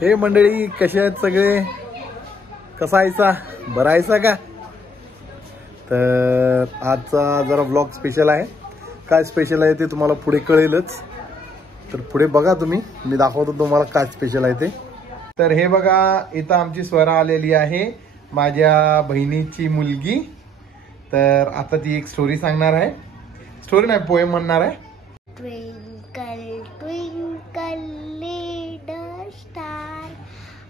हे मंडळी कसे आहेत सगळे, कसा आहेसा, बरा आहेसा का? तर आजचा जरा व्लॉग स्पेशल आहे. काय स्पेशल आहे ते तुम्हाला पुढे कळेलच, तर पुढे बघा तुम्ही, मी दाखवतो तुम्हाला काय स्पेशल आहे ते. तर हे बघा, इथं आमची स्वरा आलेली आहे, माझ्या बहिणीची मुलगी. तर आता ती एक स्टोरी सांगणार आहे, स्टोरी नाही पोएम म्हणणार आहे. Twinkle, twinkle, little star,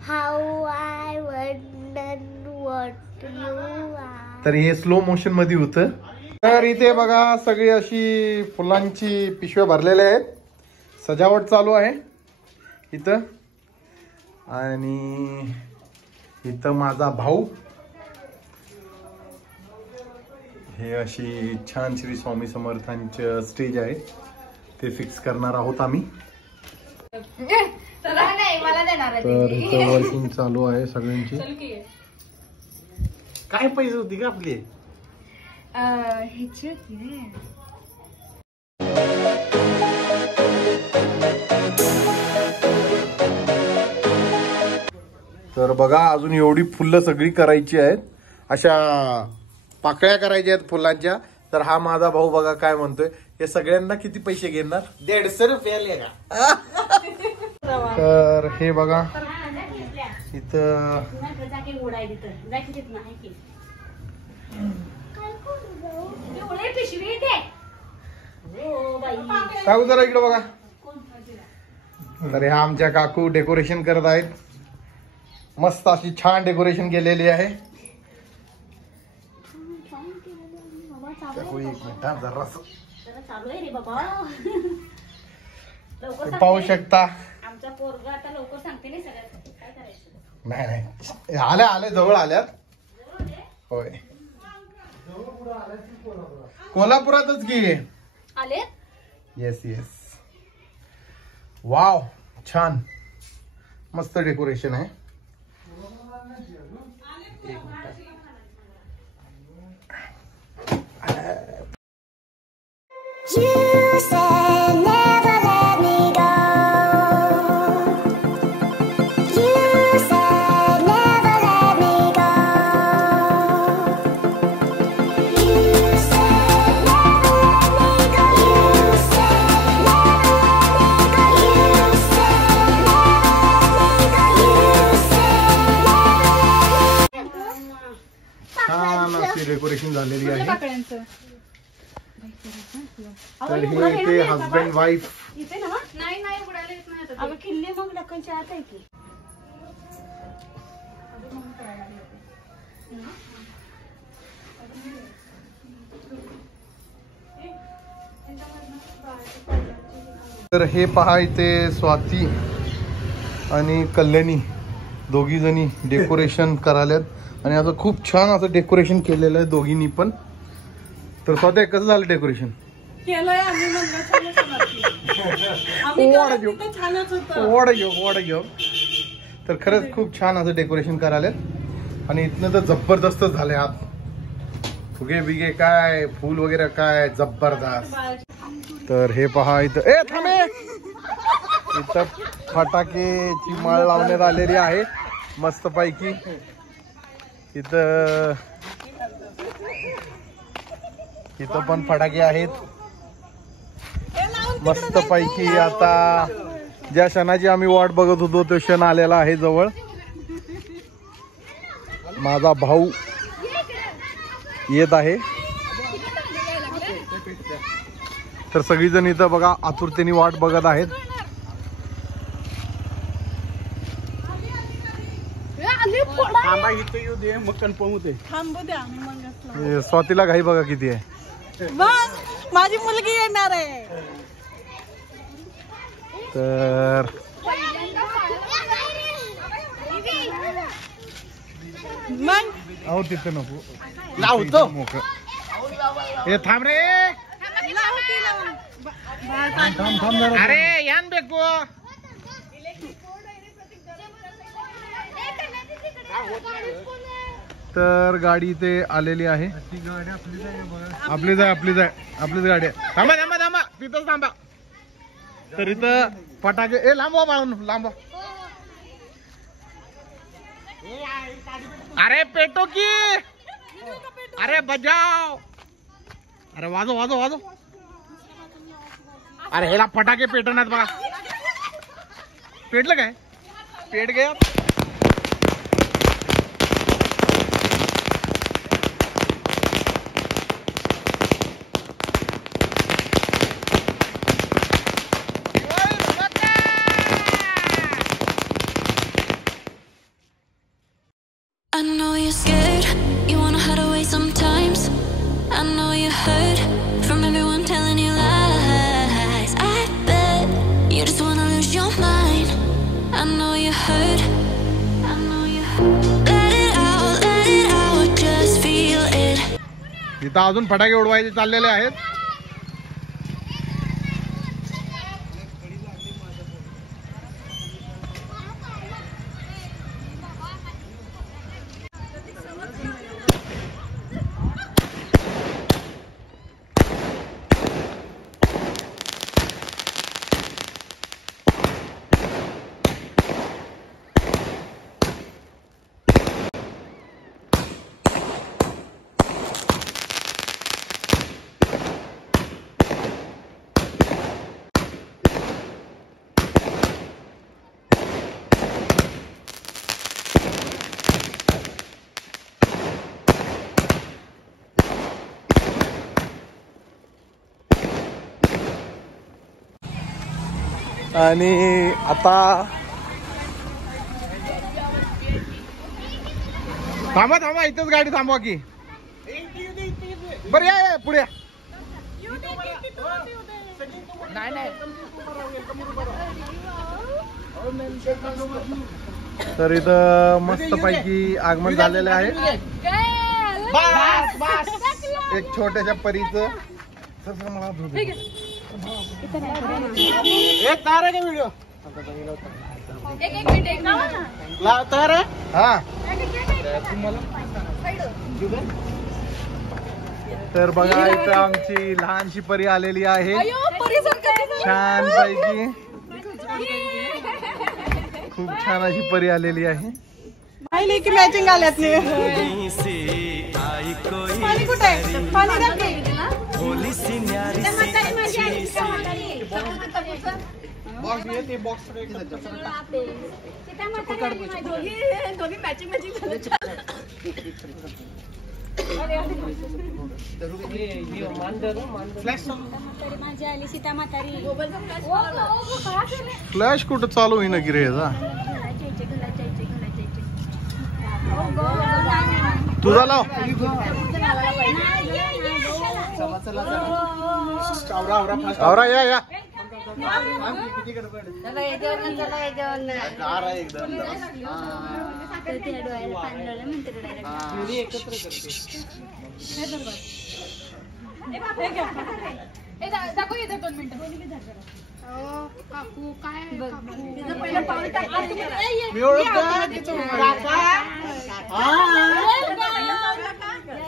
how I wonder what you are. तर हे स्लो मोशन मध्ये होतं. तर इथे बघा सगळी अशी फुलांची पिशव्या भरलेल्या आहेत, सजावट चालू आहे इथं. आणि इथं माझा भाऊ, हे अशी छान श्री स्वामी समर्थांचं स्टेज आहे, ते फिक्स करणार आहोत आम्ही. तर इथं वर्किंग चालू आहे सगळ्यांची. काय पैसे होती का आपली? तर बघा अजून एवढी फुलं सगळी करायची आहेत, अशा पाकळ्या करायच्या आहेत फुलांच्या. तर हा माझा भाऊ बघा काय म्हणतोय, हे सगळ्यांना किती पैसे घेणार? 150 रुपये. तर हे बघा इथं काकू जरा इकडे बघा. तर ह्या आमच्या काकू डेकोरेशन करत आहेत, मस्त अशी छान डेकोरेशन केलेली आहे. पाहू शकता. नाही नाही आल्या आले जवळ आल्यात. होय कोल्हापुरातच की आले. Yes yes. वाव छान मस्त डेकोरेशन आहे. You said never let me go. You said never let me go. You said never let me go. You said never let me go. You said never let me go. You said never let me go. छान अशी decoration झालेली आहे. तर हे ते husband wife. तर हे पहा इथे स्वाती आणि कल्याणी दोघी जणी डेकोरेशन कराल्यात आणि असं खूप छान असं डेकोरेशन केलेलं आहे दोघींनी पण. तर स्वतः कसं झालं डेकोरेशन? तर खरंच खूप छान असं डेकोरेशन करायला आणि इथनं तर जबरदस्त झाले. आत फुगे बिगे काय फूल वगैरे काय जबरदस्त. तर हे पहा इथं थांबे, इथं फटाकेची माळ लावण्यात आलेली आहे मस्त पैकी. इथं पण फटाके आहेत मस्त पैकी. आता ज्या क्षणाची आम्ही वाट बघत होतो तो क्षण आलेला आहे जवळ. माझा भाऊ येत आहे. तर सगळीजण इथं बघा आतुरतेने वाट बघत आहेत. स्वातीला घाई बघा किती आहे. माझी मुलगी येणार आहे. तर मग अहो तिथं नको लावतो मोकळं. हे थांब रे. अरे यान बेको. तर गाडी इथे आलेली आहे. आपलीच गाडी आहे. थांबा थांबा थांबा तिथंच थांबा. तर इथं फटाके लांबवा माळून लांबवा. अरे पेटो की, अरे बजाव, अरे वाजव वाजव वाजव. अरे ह्याला फटाके पेटवण्यात बघा. पेटलं काय? पेट गया. I know you're scared, you wanna hide away sometimes. I know you're hurt from everyone telling you lies. I bet you just wanna lose your mind. I know you're hurt, I know you're hurt. Let it out, just feel it. इथं अजून फटाके उडवायचे चाललेले आहेत. आणि आता थांबा थांबा, इथंच गाडी थांबवा की. बरं या पुढे या. तर इथं मस्त पैकी आगमन झालेलं आहे एक छोट्याशा परीचं. एक तार आहे का व्हिडिओ लावता रे. हा तर बघा इथं आमची लहानशी परी आलेली आहे छान पैकी. खूप छान अशी परी आलेली आहे. की मॅचिंग आल्यात पाणी कुठे आहे? पाणी दाखव. फ्लॅश कुठं चालू होईना की रे याचा. तुझा लाव. आवरा या या.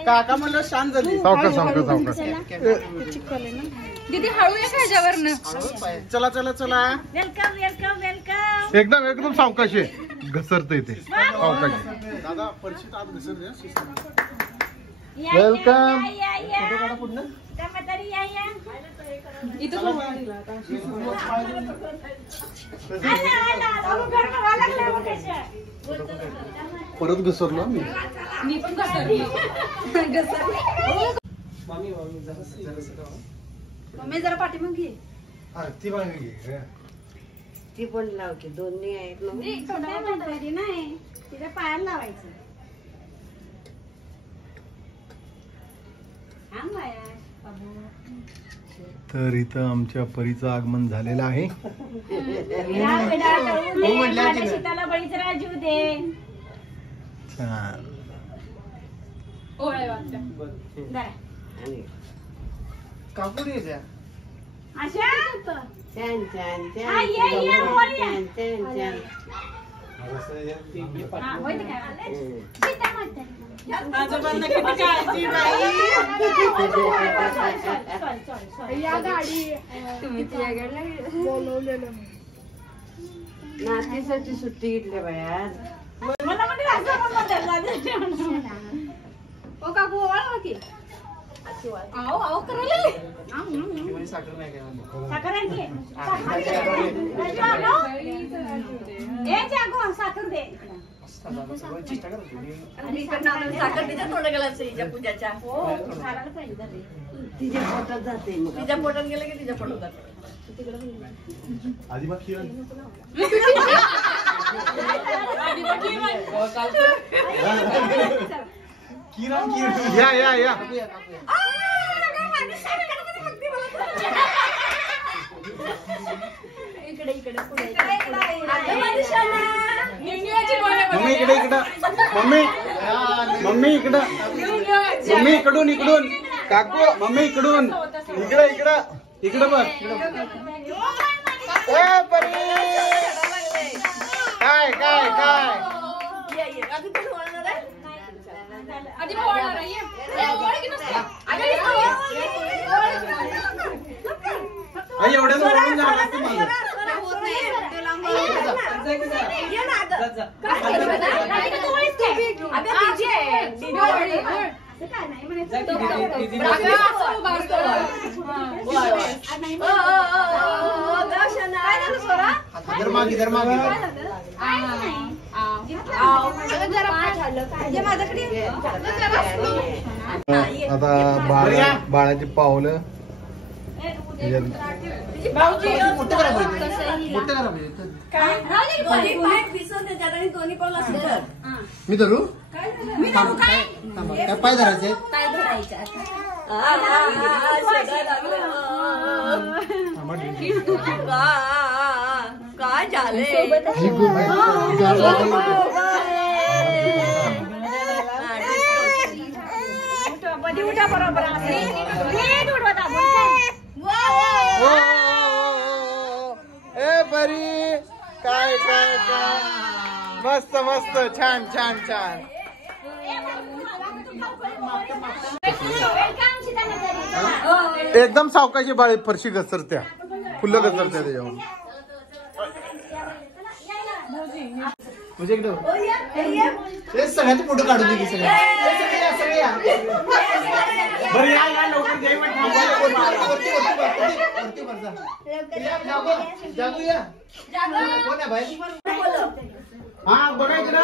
काका म्हणलं शांत झाली. सावकाश सावकाश सावकाश. दीदी हळू या ह्याच्यावरनं. चला चला चला. Welcome welcome welcome. एकदम एकदम सावकाश आहे. घसरत ते सावकाश. दादा परिचित आत घसरते. वेलकम. परत घसरलो मी पण मम्मी जरा पाठीमाग घे. ती मागे घे. ती पण लाव की दोन्ही आहेत नाही तिला पायाला लावायचं. तर इथं आमच्या परीचं आगमन झालेलं आहे. सीताला बळीचा जीव दे. छान. कापूर येत्या अशा छान छान छान छान. आजोबांना किती काळजी बाई. या गाडी तुम्ही बोलवलेलं नातीसाठी सुट्टी घेतली बाया. मला म्हणजे असं म्हणतात. ओ काकू ओळख की आओ आओ करायला साखर नाही काय साखर आहे की ए जागो साखर दे साखर तिच्या तोंडात गेला तिच्या पूजाच्या हो खायला पाहिजे तिच्या पोटात जाते मग तिच्या पोटात गेलं की तिच्या पोटात जाते आधी मग खीर या इकडे इकडे पुढे मम्मी इकडे मम्मी इकडून काकू मम्मी इकडून इकडे बघ काय एवढ्याच ओळखून झालं असतं माझं आता बाळाची पावलं मी धरू काय पाय धरायचे काय झाले उठा बरोबर ए बरी काय मस्त छान एकदम सावकाशी बाळी फरशी घसरत्या फुलं घसरत्या त्याच्यावर म्हणजे सगळ्यांचे फोटो काढून दिली सगळे बरं या लवकर हा बघायचं ना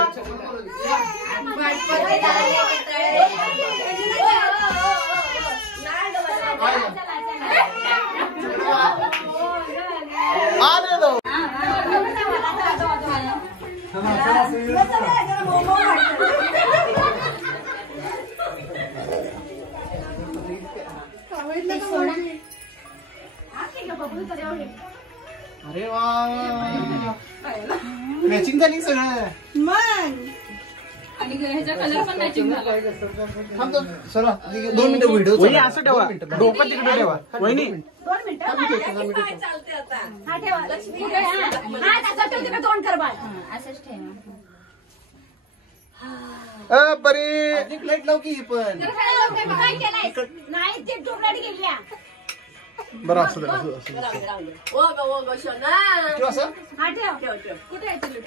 अरे वा मॅचिंग झाली सगळं आणि ह्याचा कलर पण मॅचिंग झाला. थांबतो सरा 2 मिनिटं व्हिडिओ असं ठेवा डोकं तिकडे ठेवा वहिनी 2 मिनिटं चालते आता हा ठेवा लक्ष्मी हा त्याचा ठेवते का तोंड कर बाळ असंच ठेवा बरी प्लेट लाव की पण काय केलंय नाही ते टोपलाडी गेली बरं असं ओ गो शोना असं हा ठेव कुठे आहे तुझं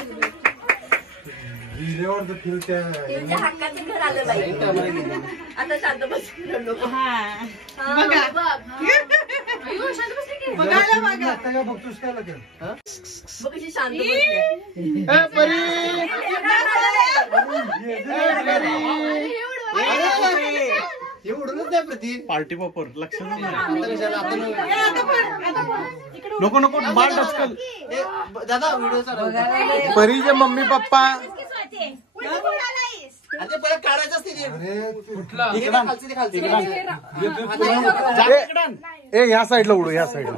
तुमच्या हक्काचं घर आलं बाई आता शांत बस नको कशी शांत एवढूनच नाही प्रति पार्टी पॉपर लक्ष नको बाळ डचकल दादा व्हिडिओ परीचे मम्मी पप्पा परत काढायचं असते ए ह्या साईडला उडू ह्या साईडला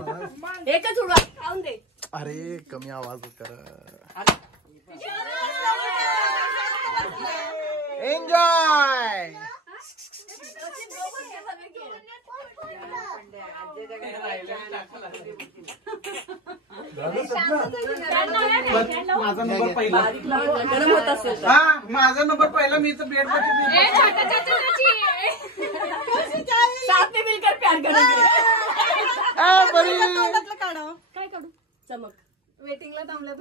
एकच उडवा खाऊन दे अरे कमी आवाज कर एन्जॉय माझा नंबर पहिला माझा नंबर पहिला मी तर बेड साथ में मिलकर प्यार करेंगे काय काढू चमक वेटिंगला थांबल्या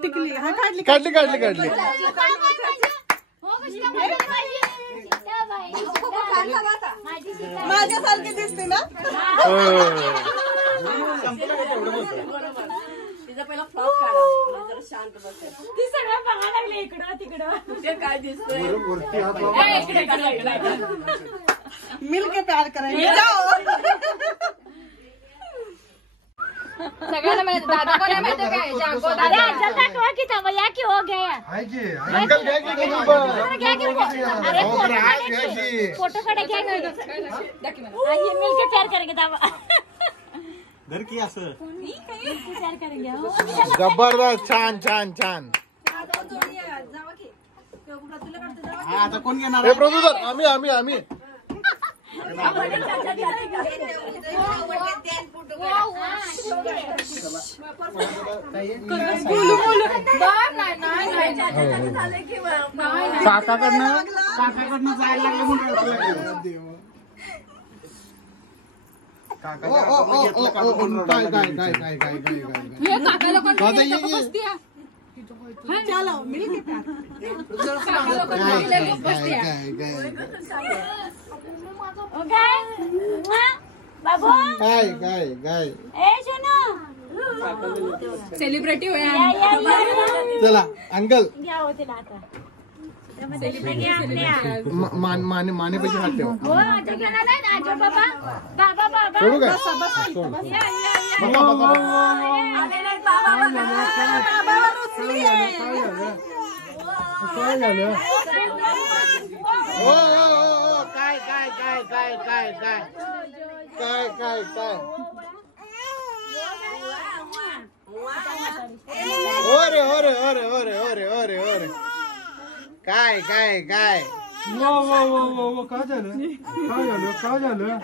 काढली माझ्यासारखी दिसते ना. तिचा पहिला फ्लॉप काढा जरा शांत बसेल. ती सगळं बघायला लागले इकडं तिकडं. ते काय दिसतंय मिल के प्यार करेंगे. सगळ्यांना माहिती दादा कोण आहे माहिती काय? जागो दादा. जल्दी करा की तब या की हो गया. आहे की अंकल घ्या की अरे फोटो काढा घ्या. ये मिल के प्यार करेंगे तब. घर की असं प्यार करेंगे. जबरदस्त. छान छान छान. हा आता कोण घेणार हे प्रोड्युसर आम्ही आम्ही आम्ही काकाकडनं जायला लागलं म्हणून बाबू काय काय काय ए सुनो सेलिब्रिटी हो चला अंकल घ्या होते ना आता. माने पैसे हात ठेवा. हो आता घेणार नाही आजो बाबा बाबा बाबा. सोडू काय? या, या, या. काय झालं? काय काय काय काय काय काय काय काय काय ओरे ओरे ओरे ओरे ओरे ओरे ओरे काय काय काय काय झालं काय झालं काय झालं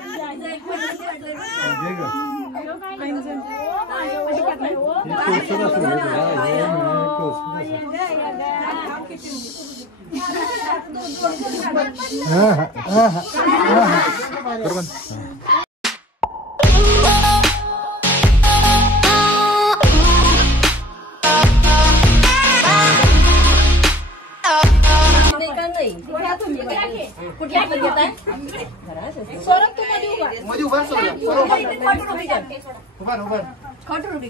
कुठल्या घेताय सोरम तू मध्ये उभा. खोटं रुपी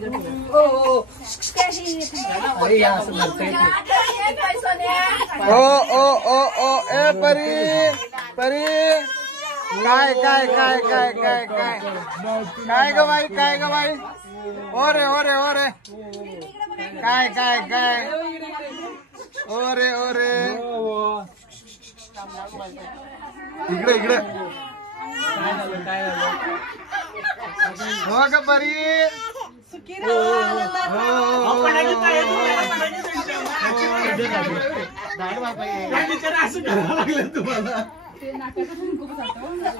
ओ ओ ओ ओ ए परी परी काय काय काय काय काय काय काय ग बाई काय ग बाई ओरे ओरे ओरे काय काय काय ओरे ओरे इकडे इकडे हो का परी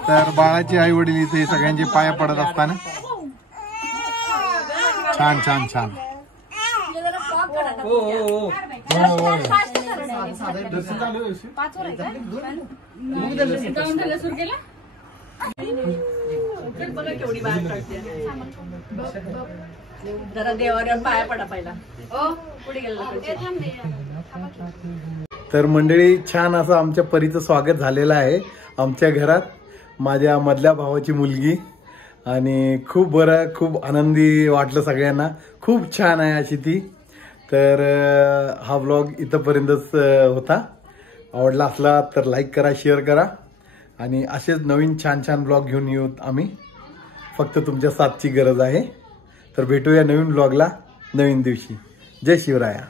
तर बाळाचे आई वडील इथे सगळ्यांचे पाया पडत असताना छान छान छान. केवढी बाहेर काढते जरा देवावर पाया पडा पहिला. पुढे गेला तर मंडळी छान असं आमच्या परीचं स्वागत झालेलं आहे आमच्या घरात. माझ्या मधल्या भावाची मुलगी आणि खूप बरं खूप आनंदी वाटलं सगळ्यांना. खूप छान आहे अशी ती. तर हा व्लॉग इथंपर्यंतच होता. आवडला असला तर लाईक करा शेअर करा आणि असेच नवीन छान छान ब्लॉग घेऊन येऊ आम्ही. फक्त तुमच्या साथची गरज आहे. तर भेटूया नवीन ब्लॉगला नवीन दिवशी. जय शिवराया.